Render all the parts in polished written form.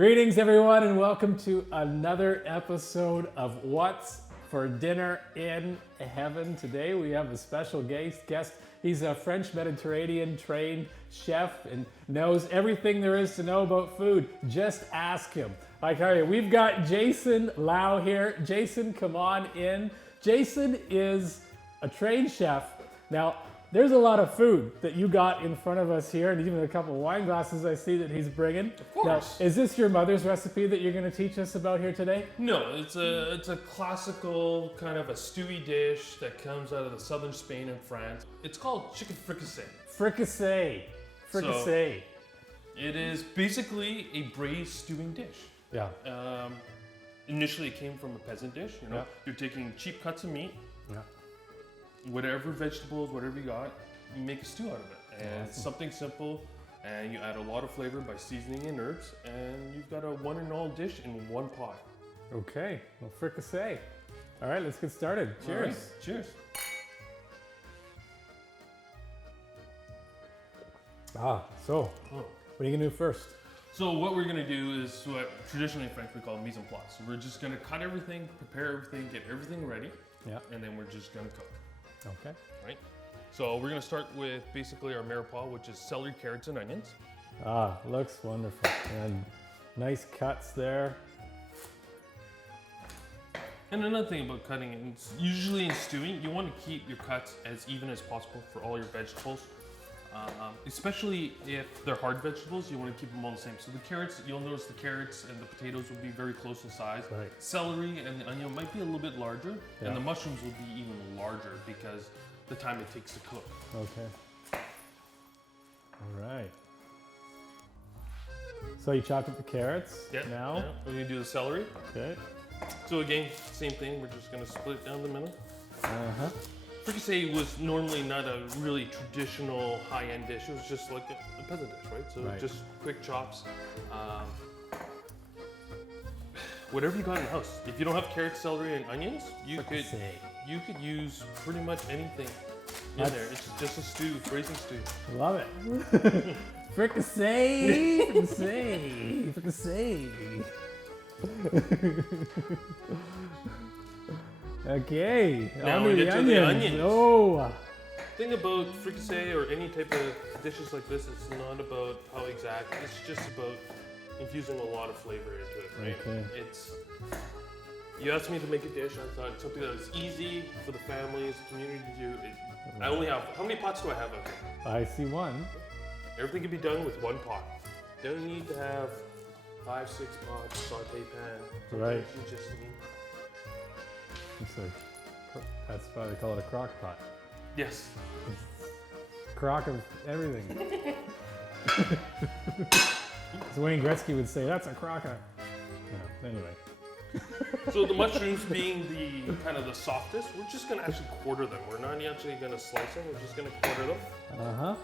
Greetings, everyone, and welcome to another episode of What's for Dinner in Heaven. Today we have a special guest. He's a French Mediterranean trained chef and knows everything there is to know about food. Just ask him. I tell you, we've got Jason Lau here. Jason, come on in. Jason is a trained chef. Now, there's a lot of food that you got in front of us here, and even a couple of wine glasses I see that he's bringing. Of course. Now, is this your mother's recipe that you're going to teach us about here today? No, it's a classical kind of a stewy dish that comes out of the southern Spain and France. It's called chicken fricassee. Fricassee. Fricassee. So, it is basically a braised stewing dish. Yeah. Initially, it came from a peasant dish. You know, Yeah. You're taking cheap cuts of meat, Yeah. whatever vegetables, whatever you got, you make a stew out of it. And it's something simple, and you add a lot of flavor by seasoning and herbs, and you've got a one and all dish in one pot. Okay. Well, fricassee. All right, let's get started. Cheers. All right, cheers. So what are you going to do first? So what we're gonna do is what traditionally in French we call mise en place. So we're just gonna cut everything, prepare everything, get everything ready, Yeah. and then we're just gonna cook, Okay. right? So we're gonna start with basically our mirepoix, which is celery, carrots, and onions. Looks wonderful. And nice cuts there. And another thing about cutting, it's usually in stewing, you want to keep your cuts as even as possible for all your vegetables. Especially if they're hard vegetables, you want to keep them all the same. So the carrots, you'll notice the carrots and the potatoes will be very close in size. Right. Celery and the onion might be a little bit larger, Yeah. and the mushrooms will be even larger because the time it takes to cook. Okay. All right. So you chopped up the carrots now? Yeah. We're gonna do the celery. Okay. So again, same thing. We're just gonna split it down the middle. Uh-huh. Fricassee was normally not a really traditional high-end dish. It was just like a peasant dish, right? So Right. just quick chops. Whatever you got in the house. If you don't have carrots, celery, and onions, you could use pretty much anything in there. It's just a stew, braising stew. Love it. Fricassee. Fricassee. Fricassee. Okay. Now on we to get the to the onions. onions. Oh. Thing about fricassee or any type of dishes like this, it's not about how exact. It's just about infusing a lot of flavor into it, right? Okay. You asked me to make a dish. I thought something that was easy for the families, community to do. I only have, how many pots do I have out there? I see one. Everything can be done with one pot. Don't need to have 5, 6 pots, saute pan. Right. Sometimes you just need. That's why they call it a crock pot. Yes. Crock of everything. As Wayne Gretzky would say, that's a crock of. Yeah, anyway. So the mushrooms being the kind of the softest, we're just gonna actually quarter them. We're not actually gonna slice them. We're just gonna quarter them. Uh-huh.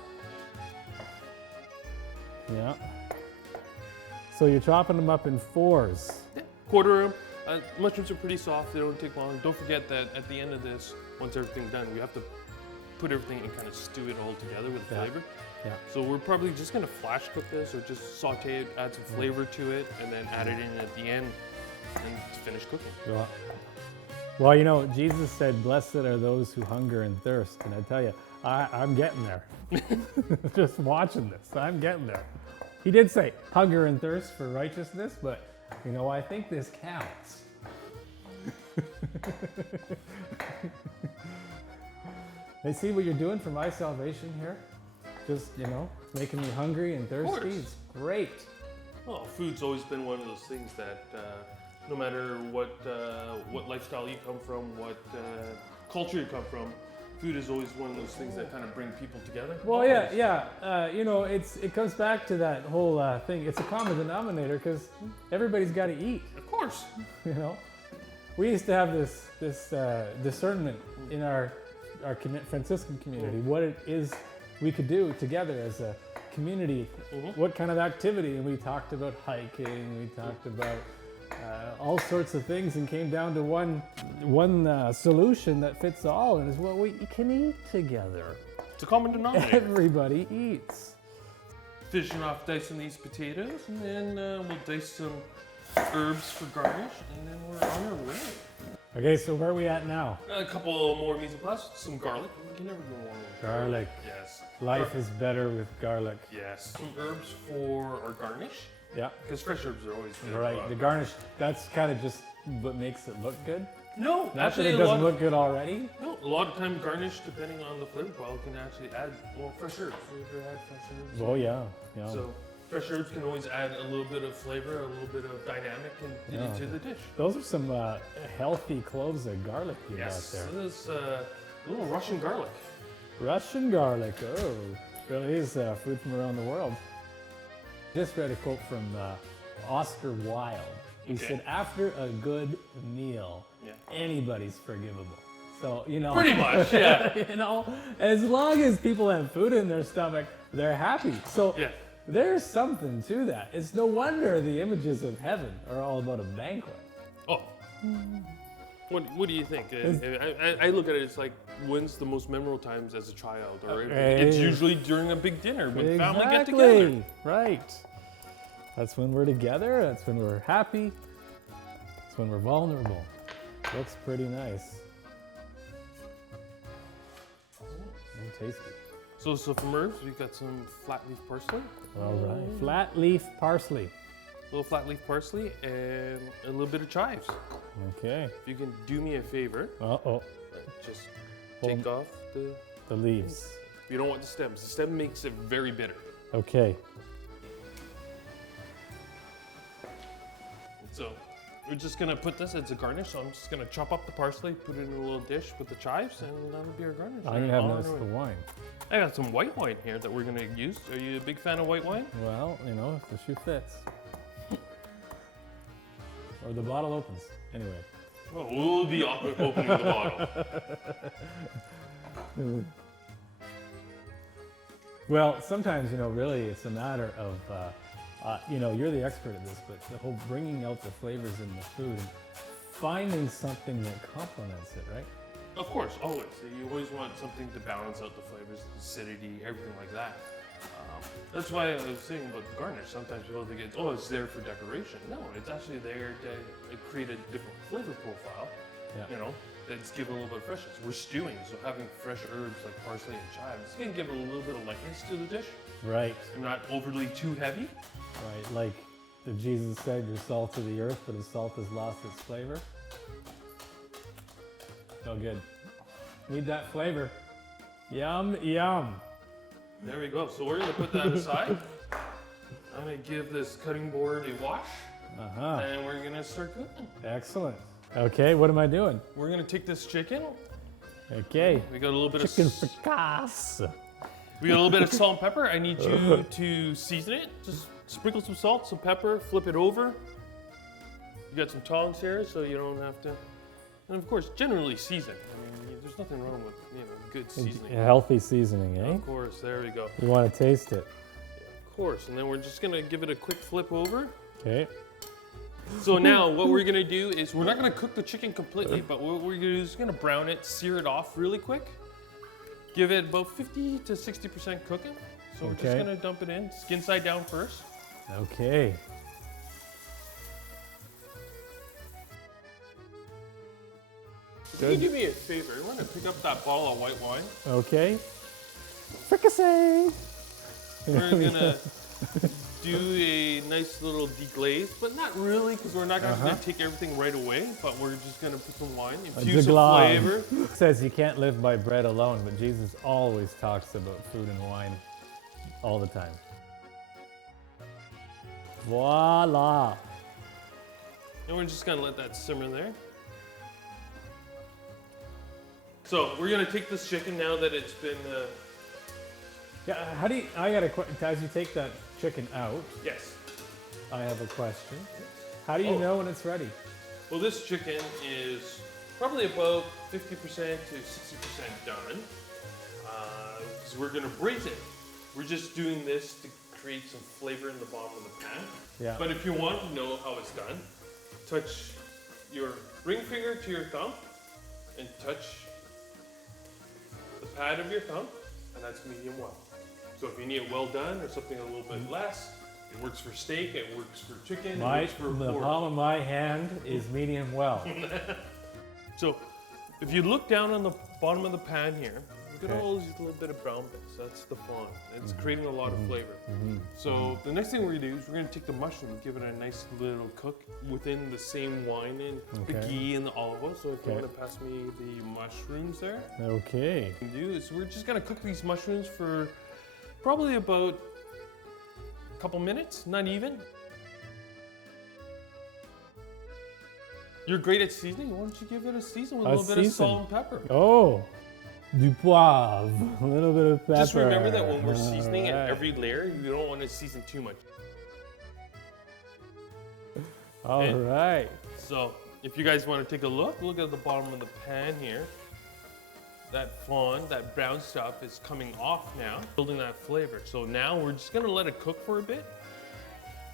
Yeah. So you're chopping them up in fours. Yeah. Quarter them. Mushrooms are pretty soft. They don't take long. Don't forget that at the end of this, once everything's done, you have to put everything and kind of stew it all together with flavor. Yeah. So we're probably just gonna flash cook this or just saute it, add some flavor to it, and then add it in at the end and finish cooking. Well, you know, Jesus said, blessed are those who hunger and thirst. And I tell you, I'm getting there. Just watching this, I'm getting there. He did say hunger and thirst for righteousness, but you know, I think this counts. They see what you're doing for my salvation here? Just, you know, making me hungry and thirsty. It's great. Well, food's always been one of those things that no matter what lifestyle you come from, what culture you come from, food is always one of those things that kind of bring people together. Well, yeah. You know, it comes back to that whole thing. It's a common denominator because everybody's got to eat. Of course. You know, we used to have this discernment in our Franciscan community, what it is we could do together as a community, what kind of activity, and we talked about hiking, we talked about all sorts of things, and came down to one solution that fits all, and is what we can eat together. It's a common denominator. Everybody eats. finishing off dicing these potatoes, and then we'll dice some herbs for garnish, and then we're on our way. Okay, so where are we at now? A couple more mise en place, some garlic. We can never go wrong with Garlic. Yes. Life is better with garlic. Yes. Some herbs for our garnish, Yeah. because fresh herbs are always good. Right. The garnish, that's kind of just what makes it look good. No, Not actually, that it doesn't look good already. No, a lot of time garnish, depending on the flavor profile, can actually add fresh herbs. You ever had fresh herbs? Oh yeah. Yeah. So fresh herbs can always add a little bit of flavor, a little bit of dynamic into the dish. Those are some healthy cloves of garlic you got Yes, there. this is a little Russian garlic. Russian garlic. Oh, really is food from around the world. Just read a quote from Oscar Wilde. He Okay. said, "After a good meal, Yeah. anybody's forgivable." So, you know. Pretty much, yeah. You know, as long as people have food in their stomach, they're happy. So Yeah. there's something to that. It's no wonder the images of heaven are all about a banquet. Oh. What do you think? I look at it, it's like, when's the most memorable times as a child? Or it's usually during a big dinner when family get together. Right. That's when we're together. That's when we're happy. That's when we're vulnerable. Looks pretty nice. And tasty. So from herbs, we've got some flat leaf parsley. All right. Flat leaf parsley. A little flat leaf parsley and a little bit of chives. Okay. If you can do me a favor, Uh-oh. just take off The leaves. you don't want the stems. The stem makes it very bitter. Okay. So we're just gonna put this as a garnish. So I'm just gonna chop up the parsley, put it in a little dish with the chives, and that'll be our garnish. I'm gonna have noticed the wine. I got some white wine here that we're gonna use. Are you a big fan of white wine? Well, you know, if the shoe fits. Or the bottle opens. Anyway. Well, we'll be opening the bottle. Well, sometimes, you know, really it's a matter of, you know, you're the expert at this, but the whole bringing out the flavors in the food and finding something that complements it, right? Of course, always. You always want something to balance out the flavors, the acidity, everything like that. That's why I was saying about the garnish. Sometimes people think it's there for decoration. No, it's actually there to create a different flavor profile. Yeah. You know, that's give a little bit of freshness. We're stewing, so having fresh herbs like parsley and chives can give a little bit of lightness to the dish. Right. And not overly too heavy. Right. Like Jesus said, you're salt to the earth, but as salt has lost its flavor. So good. Need that flavor. Yum, yum. There we go. So we're gonna put that aside. I'm gonna give this cutting board a wash, and we're gonna start cooking. Excellent. Okay, what am I doing? We're gonna take this chicken. Okay. We got a little bit Chicken of fricasse. we got a little bit of salt and pepper. I need you to season it. Just sprinkle some salt, some pepper, flip it over. You got some tongs here, so you don't have to. And of course, generally season. I mean, there's nothing wrong with good seasoning. A healthy seasoning, eh? Of course, there we go. You want to taste it. Of course, and then we're just gonna give it a quick flip over. Okay. So now what we're gonna do is we're not gonna cook the chicken completely, but what we're gonna do is gonna brown it, sear it off really quick. Give it about 50 to 60% cooking. So we're just gonna dump it in, skin side down first. Okay. Can you do me a favor? I want to pick up that bottle of white wine. Okay. Fricassee. We're gonna do a nice little deglaze, but not really, because we're not gonna take everything right away. But we're just gonna put some wine, infuse some flavor. It says you can't live by bread alone, but Jesus always talks about food and wine all the time. Voila. And we're just gonna let that simmer there. So we're gonna take this chicken now that it's been. Yeah, how do you, I got a question. As you take that chicken out, Yes. I have a question. How do you know when it's ready? Well, this chicken is probably about 50% to 60% done. Because we're gonna braise it. We're just doing this to create some flavor in the bottom of the pan. Yeah. But if you want to know how it's done, touch your ring finger to your thumb and touch the pad of your thumb, and that's medium well. So if you need it well done or something a little bit less, it works for steak, it works for chicken, it My, works for the pork. palm of my hand is medium well. So if you look down on the bottom of the pan here, look at Okay. all these little bit of brown bits. That's the fond. It's creating a lot of flavor. So the next thing we're gonna do is we're gonna take the mushroom and give it a nice little cook within the same wine and the Okay. ghee and the olive oil. So if you Okay. want to pass me the mushrooms there. Okay. What we can do is we're just gonna cook these mushrooms for probably about a couple minutes, not even. You're great at seasoning. Why don't you give it a season with a A little bit of season. salt and pepper? Oh, du poivre, a little bit of pepper. Just remember that when we're seasoning at Alright. every layer, you don't want to season too much. All right. So if you guys want to take a look at the bottom of the pan here. That fond, that brown stuff is coming off now, building that flavor. So now we're just gonna let it cook for a bit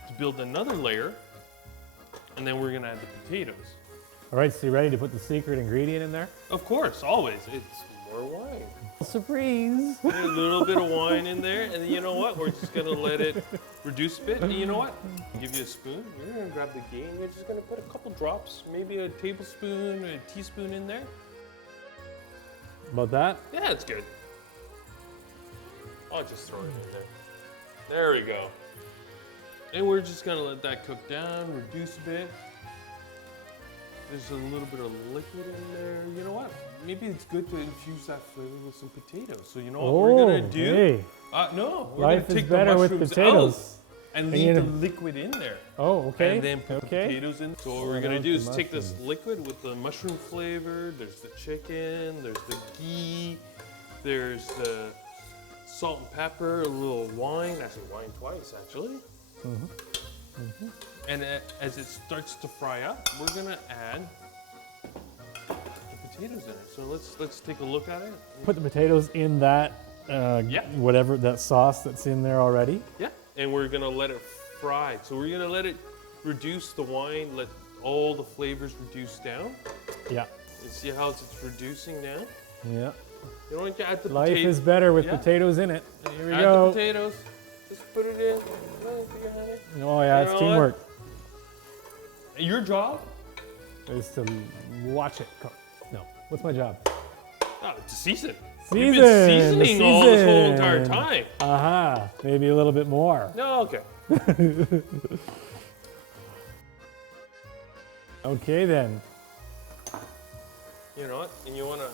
to build another layer, and then we're gonna add the potatoes. All right, so you ready to put the secret ingredient in there? Of course, always, it's more wine. Surprise! Put a little bit of wine in there, and then you know what? We're just gonna let it reduce a bit. And you know what? Give you a spoon. You're gonna grab the ghee, and you're just gonna put a couple drops, maybe a tablespoon, a teaspoon in there. About that? Yeah, it's good. I'll just throw it in there. There we go. And we're just gonna let that cook down, reduce a bit. There's a little bit of liquid in there. You know what? Maybe it's good to infuse that flavor with some potatoes. So you know what we're gonna do? Hey. No, we're Life gonna is take better the with mushrooms potatoes. out and And leave you the know- liquid in there. Oh, okay. And then put the okay. potatoes in. So what Spread we're gonna out do the is take this mushrooms. liquid with the mushroom flavor. There's the chicken, there's the ghee, there's the salt and pepper, a little wine. Actually, wine twice, actually. And as it starts to fry up, we're gonna add the potatoes in it. So let's take a look at it. Put the potatoes in that, Yeah. whatever, that sauce that's in there already. Yeah, and we're gonna let it fry. So we're gonna let it reduce the wine, let all the flavors reduce down. Yeah. You see how it's reducing now? Yeah. You don't want to add the Life potatoes. is better with Yeah. potatoes in it. Here we Add go. the potatoes. Just put it in. Oh yeah, You it's know teamwork. Your job? Is to watch it cook. No, what's my job? To season. Season. You've been seasoning all this whole entire season. time. Aha, maybe a little bit more. No, okay. Okay then. You know what? And you want to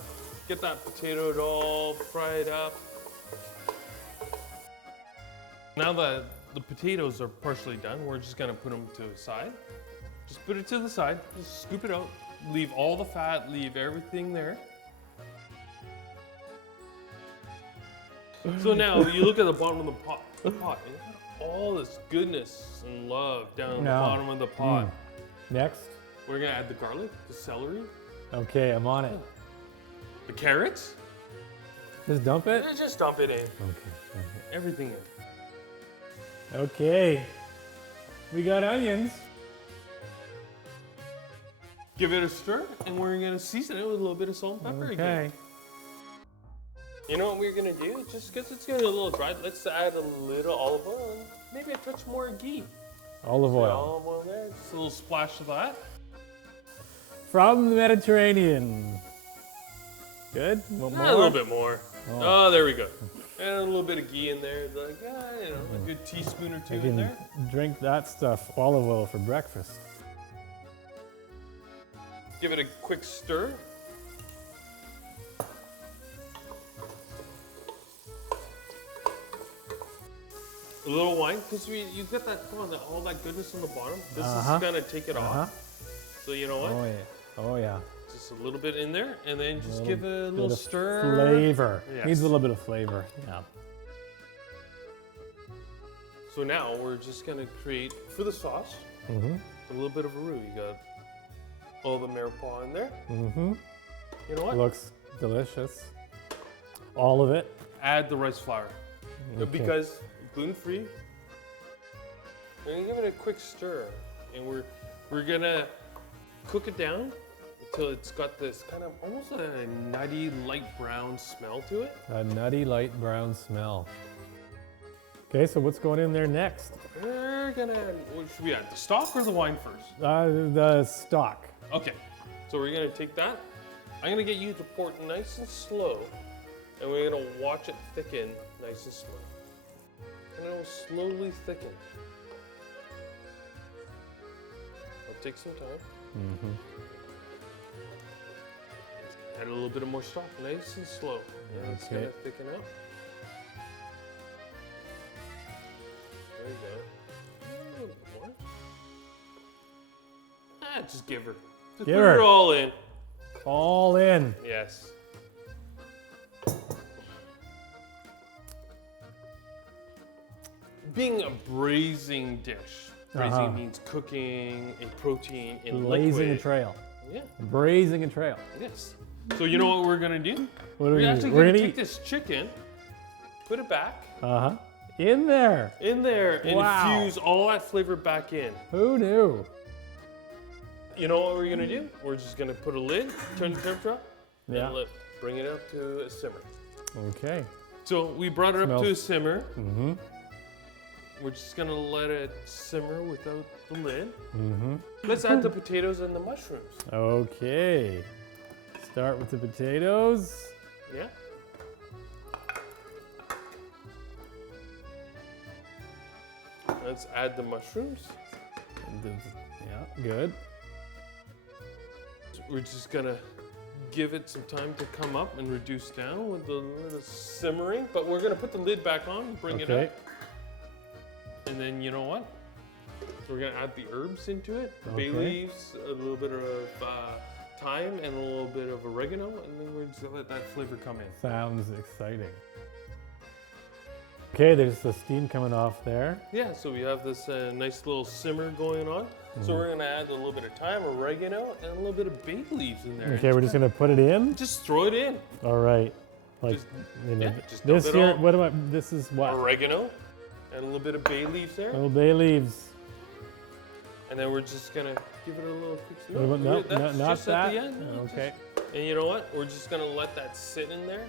get that potato all fried up. Now that the potatoes are partially done, we're just going to put them to the side. Just put it to the side. Just scoop it out. Leave all the fat. Leave everything there. So now you look at the bottom of the pot. And you got all this goodness and love down at the Yeah. bottom of the pot. Next. We're going to add the garlic, the celery, Okay, I'm on it. the carrots. Just dump it. And just dump it in. Okay. Everything in. Okay. We got onions. Give it a stir, and we're gonna season it with a little bit of salt and pepper again. Okay. You know what we're gonna do? Just because it's getting a little dry, let's add a little olive oil and maybe a touch more ghee. Olive oil. Olive oil there, just a little splash of that. From the Mediterranean. Good? Want more? A little bit more. Oh. Oh, there we go. And a little bit of ghee in there, like you know, a good teaspoon or two I in can there. drink that stuff, olive oil, for breakfast. Give it a quick stir. A little wine, because you get that all that goodness on the bottom. This Uh-huh. is gonna take it Uh-huh. off. So you know what? Oh yeah. Oh yeah. Just a little bit in there, and then just Little give it a bit little of stir. Flavor. Yes. Needs a little bit of flavor. Yeah. So now we're just gonna create for the sauce Mm-hmm. a little bit of a roux. You got all the mirepoix in there. Mm-hmm. You know what? Looks delicious. All of it. Add the rice flour Okay. because gluten-free. We're gonna give it a quick stir, and we're gonna cook it down until it's got this kind of almost a nutty light brown smell to it. A nutty light brown smell. Okay, so what's going in there next? We're gonna add, what should we add? The stock or the wine first? The stock. Okay, so we're gonna take that. I'm gonna get you to pour it nice and slow, and we're gonna watch it thicken nice and slow. And it will slowly thicken. It'll take some time. Mm-hmm. Add a little bit of more stock, nice and slow. And it's gonna thicken up. There you go. A little bit more. Just give her. Just Give put her. it all in. All in. Yes. Being a braising dish, braising means cooking a protein in Blazing liquid. a trail. Yeah. Braising a trail. Yes. So you know what we're gonna do? What are We're we actually gonna gonna eat? take this chicken, put it back In there. in there, and Wow. infuse all that flavor back in. Who knew? You know what we're gonna do? We're just gonna put a lid, turn the temperature up, Yeah. and bring it up to a simmer. Okay. So we brought it up to a Smells- simmer. Mm-hmm. We're just gonna let it simmer without the lid. Mm-hmm. Let's add the potatoes and the mushrooms. Okay. Start with the potatoes. Yeah. Let's add the mushrooms. Yeah, good. We're just gonna give it some time to come up and reduce down with the little simmering, but we're gonna put the lid back on, bring it Okay. up. And then you know what? We're gonna add the herbs into it, the bay Okay. leaves, a little bit of thyme, and a little bit of oregano, and then we're just gonna let that flavor come in. Sounds exciting. Okay, there's the steam coming off there. Yeah, so we have this nice little simmer going on. So we're gonna add a little bit of thyme, oregano, and a little bit of bay leaves in there. Okay, we're just gonna put it in. Just throw it in. All right. Like, Just- you know, yeah, just this dump it here. all. What am I? This is what? Oregano, and a little bit of bay leaves there. Little bay leaves. And then we're just gonna give it a little quick What about- no, that's not just that. at the end. No, Okay. And you know what? We're just gonna let that sit in there.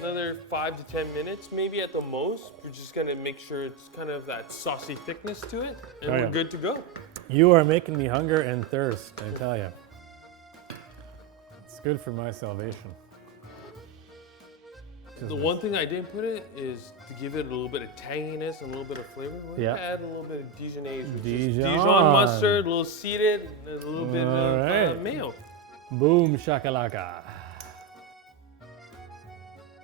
Another 5 to 10 minutes, maybe at the most. We're just gonna make sure it's kind of that saucy thickness to it, and Oh, we're yeah. good to go. You are making me hunger and thirst, I tell you. It's good for my salvation. The one thing I didn't put it is to give it a little bit of tanginess and a little bit of flavor. We're Yeah. gonna add a little bit of Dijonnaise, which Dijon. is Dijon mustard, a little seeded, and a little bit All of right. mayo. Boom shakalaka.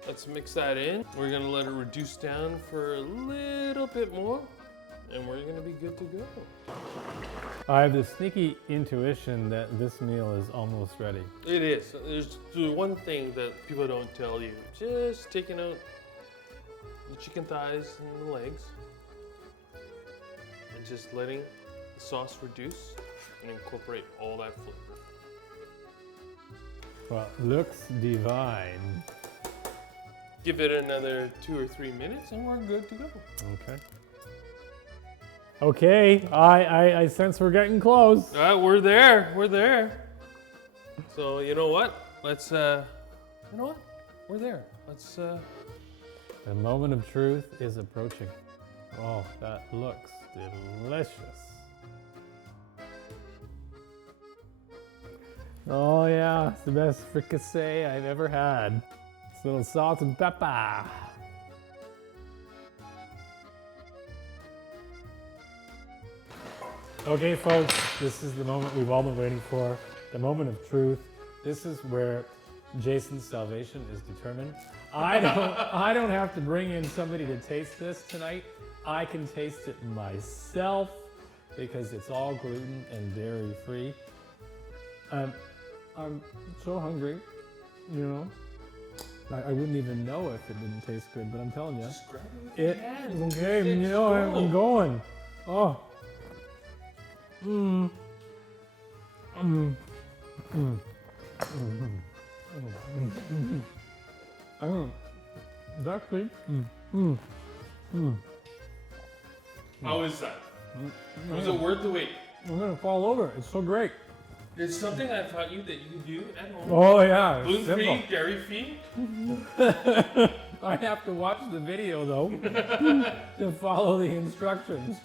Let's mix that in. We're gonna let it reduce down for a little bit more, and we're gonna be good to go. I have this sneaky intuition that this meal is almost ready. It is. There's the one thing that people don't tell you. Just taking out the chicken thighs and the legs, and just letting the sauce reduce and incorporate all that flavor. Well, looks divine. Give it another 2 or 3 minutes, and we're good to go. Okay. Okay, I sense we're getting close. All right, we're there. We're there. So you know what? Let's. You know what? We're there. Let's. The moment of truth is approaching. Oh, that looks delicious. Oh yeah, it's the best fricassee I've ever had. It's a little salt and pepper. Okay, folks, this is the moment we've all been waiting for, the moment of truth. This is where Jason's salvation is determined. I don't have to bring in somebody to taste this tonight. I can taste it myself because it's all gluten and dairy free. I'm so hungry, you know. I wouldn't even know if it didn't taste good, but I'm telling you, Just grab it with your hands. okay, you It's know, I'm cool. going. Oh. It's actually, How is that? Was it worth the wait? I'm gonna fall over. It's so great. It's something I taught you that you can do at home. Oh yeah, Gluten simple. free, dairy free. I have to watch the video though to follow the instructions.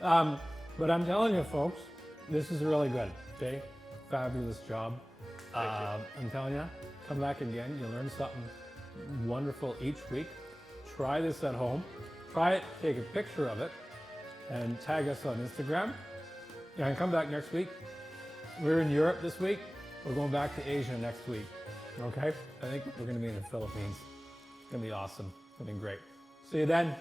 But I'm telling you, folks, this is really good. Okay, fabulous job. I'm telling you, come back again. You'll learn something wonderful each week. Try this at home. Try it. Take a picture of it, and tag us on Instagram. And come back next week. We're in Europe this week. We're going back to Asia next week. Okay? I think we're going to be in the Philippines. It's going to be awesome. It's going to be great. See you then.